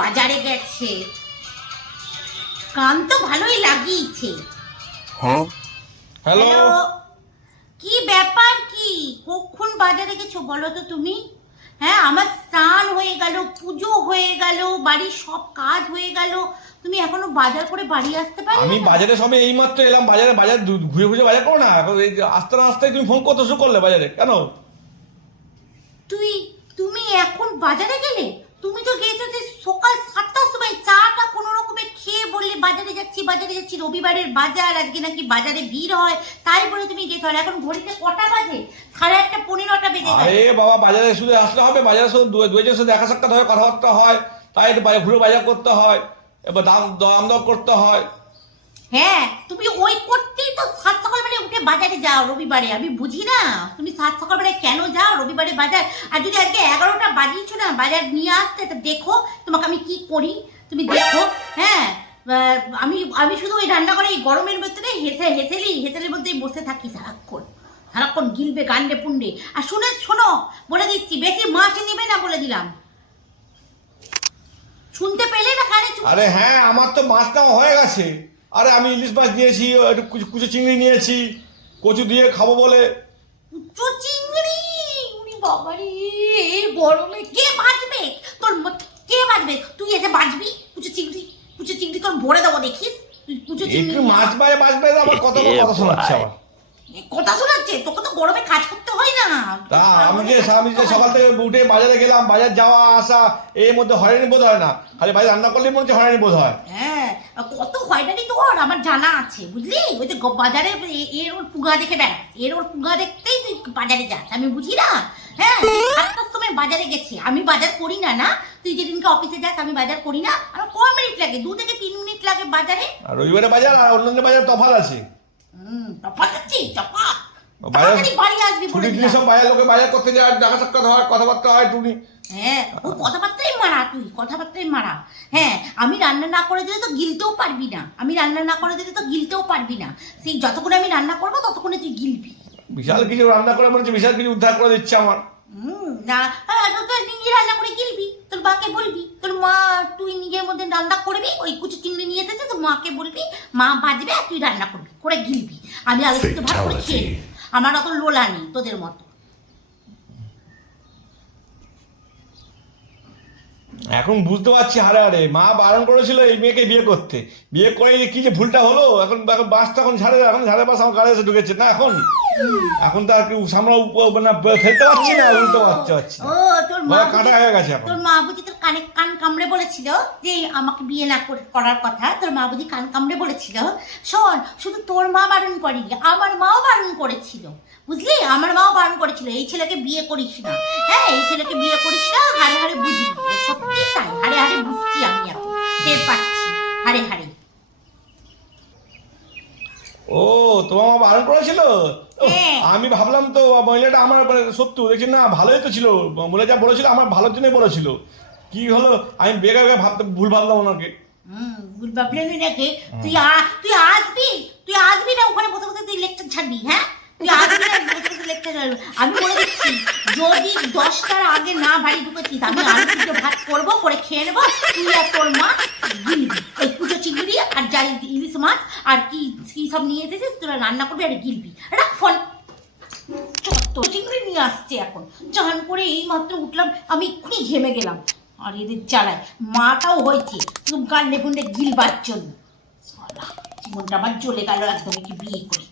বাজারে গেছে। কান তো ভালোই লাগিয়েছে। হ্যালো। কি ব্যাপার কি? কখন বাজারে গেছো বলো তো তুমি? হ্যাঁ আমার স্নান হয়ে গেল পুজো হয়ে গেল বাড়ির সব কাজ হয়ে গেল। তুমি এখনও বাজার করে বাড়ি আসতে পারলে আমি বাজারে সবে এই মাত্র এলাম বাজারে বাজার ঘুরে ঘুরে বাজার করো না। এখন এই যে আসতে না আসতে তুমি ফোন করতে শুরু করলে বাজারে কেন? তুই তুমি এখন বাজারে গেলে? তো গেছো যে সকাল সাতটার সময় চাটা কোনো রকমে খেয়ে বললে বাজারে যাচ্ছি বাজারে যাচ্ছি রবিবারের বাজার আজকে নাকি বাজারে ভিড় হয় তাই বলে তুমি গেছো। আর এখন ঘড়িতে কটা বাজে? সাড়ে আটটা পনেরোটা বেজে আরে বাবা বাজারে শুধু আসলে হবে বাজারে শুধু দু দুজনের সাথে দেখা সাক্ষাৎ হয় কথাবার্তা হয় তাই ঘুরে বাজার করতে হয় এবার দাম দাম দর করতে হয়। হ্যাঁ তুমি ওই করতেই তো সাত সকালবেলা উঠে বাজারে যাও রবিবারে আমি বুঝি না। তুমি সাত সকালবেলায় কেন যাও? রবিবারে বাজার। আর যদি আজকে এগারোটা বাজিয়েছো না বাজার নিয়ে আসতে তো দেখো তোমাকে আমি কি করি। তুমি দেখো হ্যাঁ? আমি আমি শুধু ওই রান্না করে এই গরমের ভেতরে হেসে হেসেলি হেসেলের মধ্যেই বসে থাকি সারাক্ষণ। সারাক্ষণ গিলবে গান্ডে পুন্ডে আর শুনে শোনো বলে দিচ্ছি বেশি মাছ নেবে না বলে দিলাম। শুনতে পেলে না কানে আরে হ্যাঁ আমার তো মাছ নেওয়া হয়ে গেছে। আরে আমি ইলিশ মাছ নিয়েছি একটু কুচো চিংড়ি নিয়েছি কচু দিয়ে খাব বলে। কুচো চিংড়ি। উনি বাবারি এই গরমে কে বাজবে? তোর কে বাজবে? তুই এসে বাজবি? কুচো চিংড়ি কুচো চিংড়ি তোর ভরে দেবো দেখিস? তুই কুচো চিংড়ি মাছ বাজে বাজবে আবার কত কথা শোনাচ্ছে আবার? কথা শোনাচ্ছে? তোকে তো গরমে কাজ করতে হয় না। তা আমি যে আমি যে সকাল থেকে উঠে বাজারে গেলাম বাজার যাওয়া আসা এর মধ্যে হয়রানি বোধ হয় না। খালি বাজার রান্না করলে মনে হচ্ছে হয়রানি বোধ হয়। হ্যাঁ কত হয়রানি তোর আমার জানা আছে বুঝলি? ওই যে বাজারে এর ওর পুগা দেখে বেড়াস এর ওর পুগা দেখতেই তুই বাজারে যাস আমি বুঝি না? হ্যাঁ সাতটার সময় বাজারে গেছি আমি বাজার করি না না? তুই যেদিনকে অফিসে যাস আমি বাজার করি না? আমার ক মিনিট লাগে? দু থেকে তিন মিনিট লাগে বাজারে? আর রবিবারে বাজার আর অন্যান্য বাজার তফাৎ আছে। হুম বাজার-। সব বাজার লোকে বাজার করতে যায় সাক্ষাৎ হয় কথাবার্তা হয় টুনি। হ্যাঁ ও কথাবার্তাই মারা তুই কথাবার্তাই মারা। হ্যাঁ আমি রান্না না করে দিলে তো গিলতেও পারবি না। আমি রান্না না করে দিলে তো গিলতেও পারবি না। সেই যতক্ষণ আমি রান্না করব ততক্ষণে তুই গিলবি। বিশাল কিছু রান্না করে মনে হচ্ছে বিশাল কিছু উদ্ধার করে দিচ্ছে আমার। না হ্যাঁ, তো নিজে রান্না করে গিলবি তোর মাকে বলবি তোর মা তুই নিজের মধ্যে রান্না করবি ওই কুচু চিংড়ি নিয়ে এসেছে তোর মাকে বলবি মা বাজবে আর তুই রান্না করবি করে গিলবি। আমি ভাত করে খেয়ে আমার অত লোলা নেই তোদের মতো। এখন বুঝতে পারছি হারে হারে মা বারণ করেছিল এই মেয়েকে বিয়ে করতে। বিয়ে করে যে কি যে ভুলটা হলো? এখন এখন বাস তো এখন ঝাড়ে এখন ঝাড়ে বাস আমার গাড়ি এসে ঢুকেছে। না এখন? এখন তো আর কি সামনে মানে ফেলতে পারছি না উল্টো পারতে পারছি না। ও তোর মা কাটা হয়ে গেছে এখন। তোর মা বুঝি তোর কানে কান কামড়ে বলেছিল যে আমাকে বিয়ে না করার কথা। তোর মা বুঝি কান কামড়ে বলেছিল। শোন শুধু তোর মা বারণ করেনি আমার মাও বারণ করেছিল। বুঝলি? আমার মাও বারণ করেছিল এই ছেলেকে বিয়ে করিস না। হ্যাঁ এই ছেলেকে বিয়ে করিস না হারে হারে বুঝবি। সত্যি তাই হারে হারে বুঝছি আমি এখন টের পাচ্ছি হারে হারে ও তোমার মা বারণ করেছিল। আমি ভাবলাম তো মহিলাটা আমার সত্য দেখছি না ভালোই তো ছিল। বলে যা বলেছিল আমার ভালোর জন্যই বলেছিল। কি হলো? আমি বেগে বেগে ভাবতে ভুল ভাবলাম ওনাকে। হুম বুঝবাবলেনি নাকি? তুই তুই আসবি? তুই আসবি না? ওখানে বসে বসে তুই লেকচার ছাড়বি হ্যাঁ? তুই আসবি না? বসে বসে লেকচার ছাড়বি। আমি বলে দিচ্ছি যদি দশটার আগে না বাড়ি ঢুকেছিস আমি আলু ভাত করব করে খেয়ে নেব। তুই আর তোর মা গিলবি ওই কুচো চিংড়ি আর যাই ইলিশ মাছ আর কি সব নিয়ে এসেছিস? তোরা রান্না করবি আর গিলবি। রাখ, ফোন। চত্ব চিংড়ি নিয়ে আসছে এখন। চান করে এই মাত্র উঠলাম, আমি এক্ষুনি ঘেমে গেলাম। আর এদের চালায় মাটাও হয়েছে। গান্ডে গুন্ডে গিলবার জন্য। জীবনটা আমার জ্বলে গেল একদম কি বিয়ে করে।